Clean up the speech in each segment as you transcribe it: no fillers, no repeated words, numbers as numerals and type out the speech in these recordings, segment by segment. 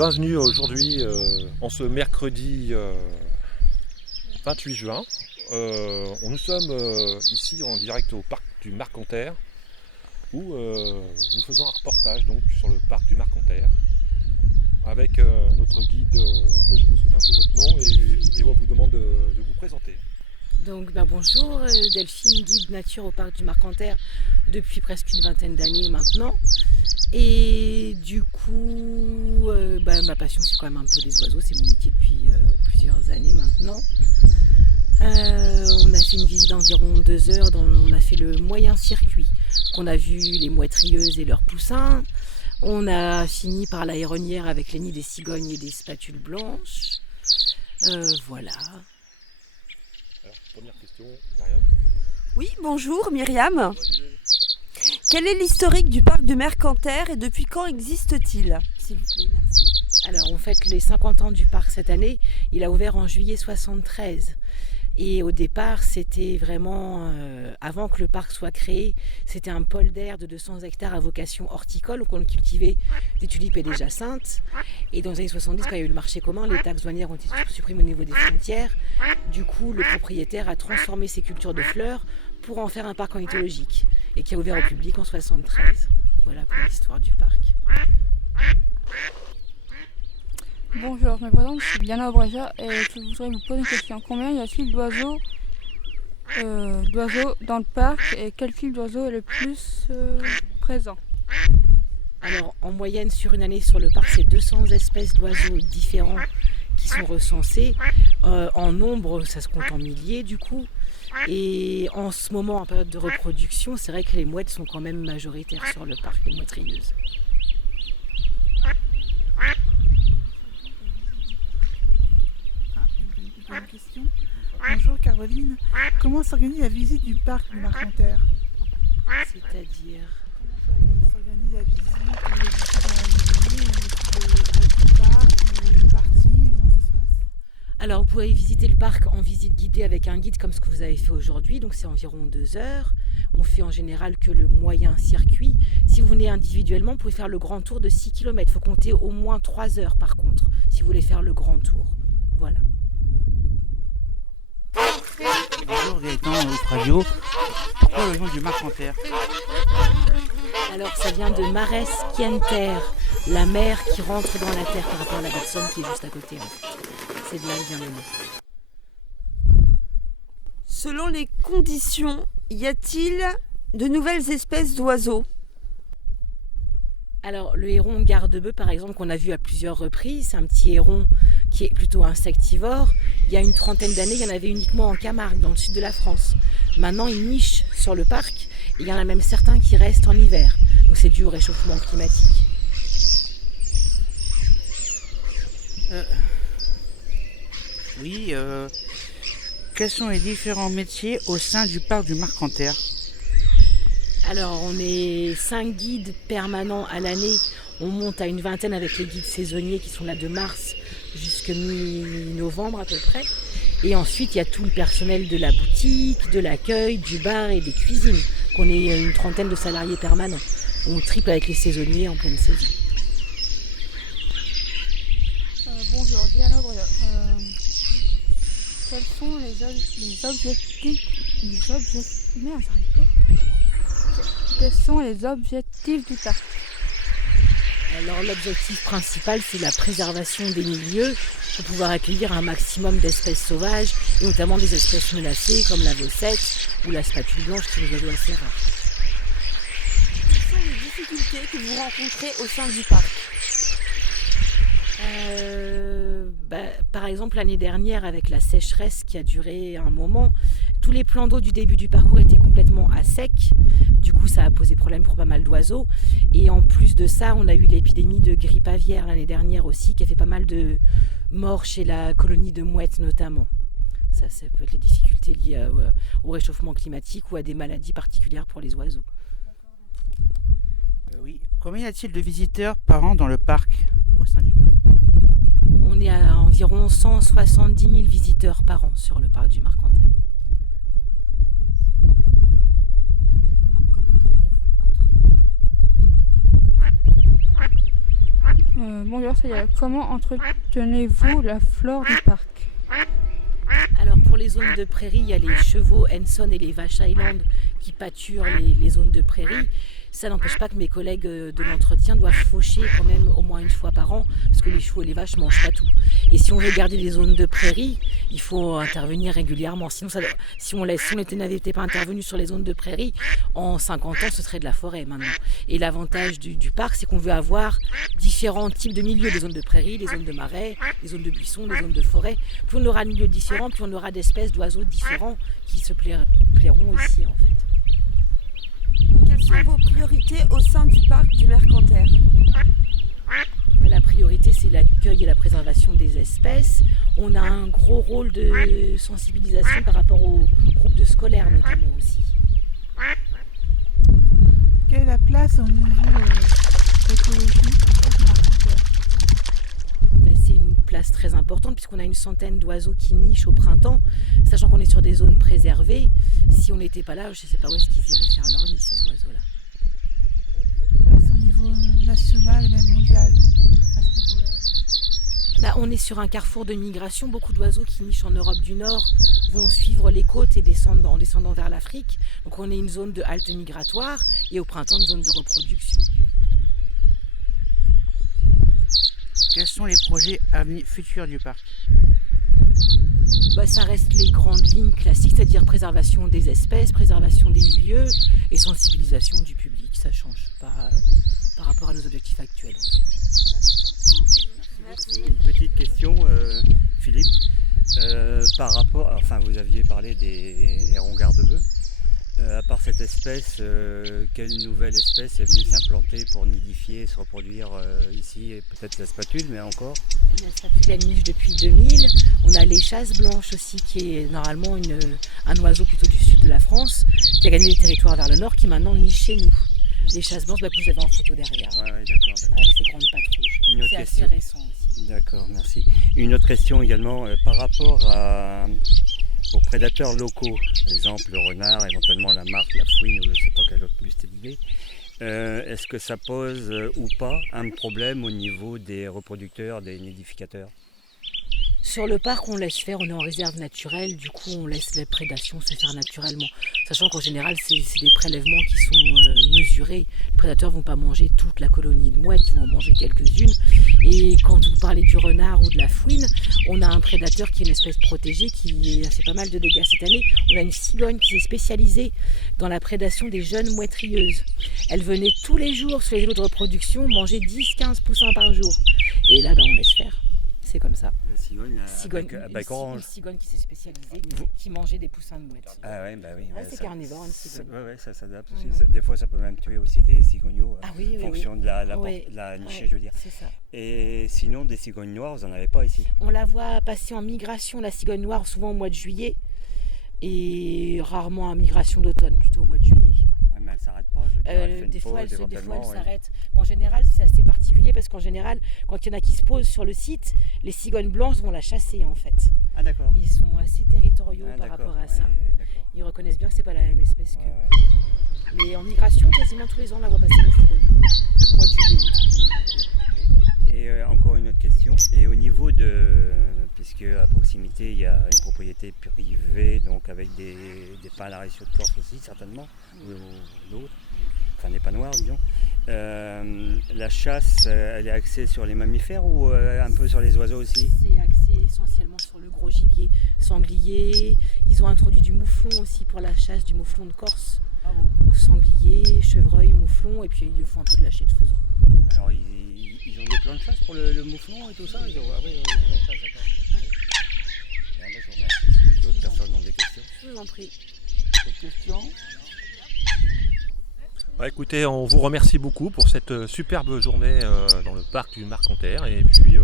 Bienvenue aujourd'hui en ce mercredi 28 juin. Nous sommes ici en direct au parc du Marcanterre où nous faisons un reportage donc, sur le parc du Marcanterre avec notre guide, que je ne me souviens plus votre nom, et on vous demande de vous présenter. Donc bonjour, Delphine, guide nature au parc du Marcanterre depuis presque une vingtaine d'années maintenant. Et du coup, ma passion c'est quand même un peu les oiseaux, c'est mon métier depuis plusieurs années maintenant. On a fait une visite d'environ 2 heures, on a fait le moyen circuit. Donc on a vu les mouetrieuses et leurs poussins. On a fini par la héronnière avec les nids des cigognes et des spatules blanches. Voilà. Alors, première question, Mariam. Oui, bonjour Myriam. Quel est l'historique du parc de Mercanterre et depuis quand existe-t-il? S'il vous plaît, merci. Alors on fête les 50 ans du parc cette année. Il a ouvert en juillet 73. Et au départ, c'était vraiment, avant que le parc soit créé, c'était un polder de 200 hectares à vocation horticole, où on cultivait des tulipes et des jacinthes. Et dans les années 70, quand il y a eu le marché commun, les taxes douanières ont été supprimées au niveau des frontières. Du coup, le propriétaire a transformé ces cultures de fleurs pour en faire un parc ornithologique, et qui a ouvert au public en 73. Voilà pour l'histoire du parc. Bonjour, je me présente, je suis Diana Obraja et je voudrais vous poser une question. Combien y a-t-il d'oiseaux dans le parc et quel type d'oiseau est le plus présent? Alors en moyenne sur une année sur le parc, c'est 200 espèces d'oiseaux différents qui sont recensés. En nombre, ça se compte en milliers du coup. Et en ce moment, en période de reproduction, c'est vrai que les mouettes sont quand même majoritaires sur le parc, les mouetrieuses. Une question. Bonjour Caroline, comment s'organise la visite du parc du Marcanterre? C'est-à-dire... Comment s'organise la visite? Vous voulez visiter dans la journée, du parc, ou une partie, comment ça se passe? Alors vous pouvez visiter le parc en visite guidée avec un guide comme ce que vous avez fait aujourd'hui, donc c'est environ 2 heures. On fait en général que le moyen circuit. Si vous venez individuellement, vous pouvez faire le grand tour de 6 km. Il faut compter au moins 3 heures par contre, si vous voulez faire le grand tour. Voilà. Bonjour Gaëtan, Ouf Radio. Pourquoi le nom du Marcanterre? Alors ça vient de Mares Kienter, la mer qui rentre dans la terre par rapport à la baie de Somme qui est juste à côté. C'est de là que vient le nom. Selon les conditions, y a-t-il de nouvelles espèces d'oiseaux? Alors le héron garde-bœuf par exemple qu'on a vu à plusieurs reprises, c'est un petit héron qui est plutôt insectivore. Il y a une trentaine d'années, il y en avait uniquement en Camargue, dans le sud de la France. Maintenant, il niche sur le parc et il y en a même certains qui restent en hiver. Donc c'est dû au réchauffement climatique. Oui, quels sont les différents métiers au sein du parc du Marcanterre? Alors on est 5 guides permanents à l'année. On monte à une vingtaine avec les guides saisonniers qui sont là de mars jusqu'à mi-novembre à peu près. Et ensuite il y a tout le personnel de la boutique, de l'accueil, du bar et des cuisines. On est une trentaine de salariés permanents. On triple avec les saisonniers en pleine saison. Bonjour, Diana Obraja. Quels sont les objectifs... Merde, j'arrive pas. Quels sont les objectifs du parc? Alors l'objectif principal c'est la préservation des milieux pour pouvoir accueillir un maximum d'espèces sauvages et notamment des espèces menacées comme la vossette ou la spatule blanche qui est assez rare. Quelles sont les difficultés que vous rencontrez au sein du parc? Par exemple l'année dernière avec la sécheresse qui a duré un moment, tous les plans d'eau du début du parcours étaient complètement à sec. Du coup ça a posé problème pour pas mal d'oiseaux. Et en plus de ça, on a eu l'épidémie de grippe aviaire l'année dernière aussi qui a fait pas mal de morts chez la colonie de mouettes notamment. Ça peut être les difficultés liées au réchauffement climatique ou à des maladies particulières pour les oiseaux. Oui, combien y a-t-il de visiteurs par an dans le parc au sein du parc? On est à environ 170 000 visiteurs par an sur le parc du Marcanterre. Comment Bonjour Célia, comment entretenez-vous la flore du parc? Alors pour les zones de prairie, il y a les chevaux Henson et les vaches Highland qui pâturent les zones de prairie. Ça n'empêche pas que mes collègues de l'entretien doivent faucher quand même au moins une fois par an, parce que les chevaux et les vaches ne mangent pas tout. Et si on veut garder les zones de prairie, il faut intervenir régulièrement. Sinon, si on n'était pas intervenu sur les zones de prairie, en 50 ans, ce serait de la forêt maintenant. Et l'avantage du parc, c'est qu'on veut avoir différents types de milieux, des zones de prairie, des zones de marais, des zones de buissons, des zones de forêt. Plus on aura de milieux différents, plus on aura d'espèces d'oiseaux différents qui se plairont ici en fait. Quelles sont vos priorités au sein du parc du Mercantaire? La priorité, c'est l'accueil et la préservation des espèces. On a un gros rôle de sensibilisation par rapport aux groupes de scolaires notamment aussi. Quelle est la place au niveau écologique du parc du Mercantaire? C'est une place très importante puisqu'on a une centaine d'oiseaux qui nichent au printemps, sachant qu'on est sur des zones préservées. Si on n'était pas là, je ne sais pas où est-ce qu'ils iraient faire leur nid, ces oiseaux-là. Quelle est la place au niveau national et même mondial à ce niveau-là? On est sur un carrefour de migration. Beaucoup d'oiseaux qui nichent en Europe du Nord vont suivre les côtes et en descendant vers l'Afrique. Donc on est une zone de halte migratoire et au printemps une zone de reproduction. Quels sont les projets futurs du parc? Ça reste les grandes lignes classiques, c'est-à-dire préservation des espèces, préservation des milieux et sensibilisation du public. Ça ne change pas par rapport à nos objectifs actuels. Merci. Une petite question, Philippe. Par rapport, vous aviez parlé des hérons garde-bœufs. À part cette espèce, quelle nouvelle espèce est venue s'implanter pour nidifier et se reproduire ici? Et peut-être la spatule, mais encore? La spatule, elle niche depuis 2000. On a l'échasse blanche aussi, qui est normalement un oiseau plutôt du sud de la France, qui a gagné les territoires vers le nord, qui maintenant niche chez nous. L'échasse blanche, que vous avez en photo derrière, Ouais, d'accord. avec ses grandes pattes rouges. Une autre C'est question. assez récent aussi. D'accord, merci. Une autre question également, par rapport aux prédateurs locaux, par exemple le renard, éventuellement la martre, la fouine ou je ne sais pas quel autre mustélidé, est-ce que ça pose ou pas un problème au niveau des reproducteurs, des nidificateurs? Sur le parc, on laisse faire, on est en réserve naturelle, du coup on laisse les prédations se faire naturellement. Sachant qu'en général, c'est des prélèvements qui sont mesurés. Les prédateurs ne vont pas manger toute la colonie de mouettes, ils vont en manger quelques-unes. Et quand vous parlez du renard ou de la fouine, on a un prédateur qui est une espèce protégée qui a fait pas mal de dégâts cette année. On a une cigogne qui s'est spécialisée dans la prédation des jeunes mouettrieuses. Elle venait tous les jours sur les îlots de reproduction manger 10-15 poussins par jour. Et là, on laisse faire. C'est comme ça. La cigogne, Une cigogne qui s'est spécialisée, qui mangeait des poussins de mouettes. Ah ouais, oui. C'est carnivore, une cigogne. Ça s'adapte aussi. Des fois, ça peut même tuer aussi des cigognos en fonction de la nichée, je veux dire. C'est ça. Et sinon, des cigognes noires, vous n'en avez pas ici? On la voit passer en migration, la cigogne noire, souvent au mois de juillet, et rarement en migration d'automne, plutôt au mois de juillet. Mais elle ne s'arrête pas, je veux dire, elle fait une des fois, pause, elle éventuellement, s'arrête. Mais en général, c'est assez particulier parce qu'en général, quand il y en a qui se posent sur le site, les cigognes blanches vont la chasser en fait. Ah d'accord. Ils sont assez territoriaux par rapport à ça. D'accord. Ils reconnaissent bien que c'est pas la même espèce que. Mais en migration, quasiment tous les ans, on la voit passer la cigogne. Au mois de juillet. Et encore une autre question. Et au niveau de, puisque à proximité il y a une propriété privée, donc avec des pins à ratio de Corse aussi certainement, ou d'autres, enfin des pins noirs disons. La chasse, elle est axée sur les mammifères ou un peu sur les oiseaux aussi? C'est axé essentiellement sur le gros gibier, sanglier. Ils ont introduit du mouflon aussi pour la chasse, du mouflon de Corse. Ah bon? Donc sanglier, chevreuil, mouflon, et puis ils font un peu de lâcher de faisan. Alors ils ont des plans de chasse pour le mouflon et tout ça? Ah oui, plans de chasse, d'accord. Ouais. Je vous remercie. Si d'autres personnes ont des questions. Je vous en prie. D'autres questions? Écoutez, on vous remercie beaucoup pour cette superbe journée dans le parc du Mercantaire. Et puis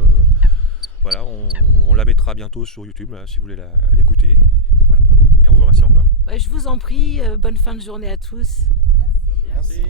voilà, on la mettra bientôt sur YouTube là, si vous voulez l'écouter. Voilà. Et on vous remercie encore. Je vous en prie, bonne fin de journée à tous. Merci.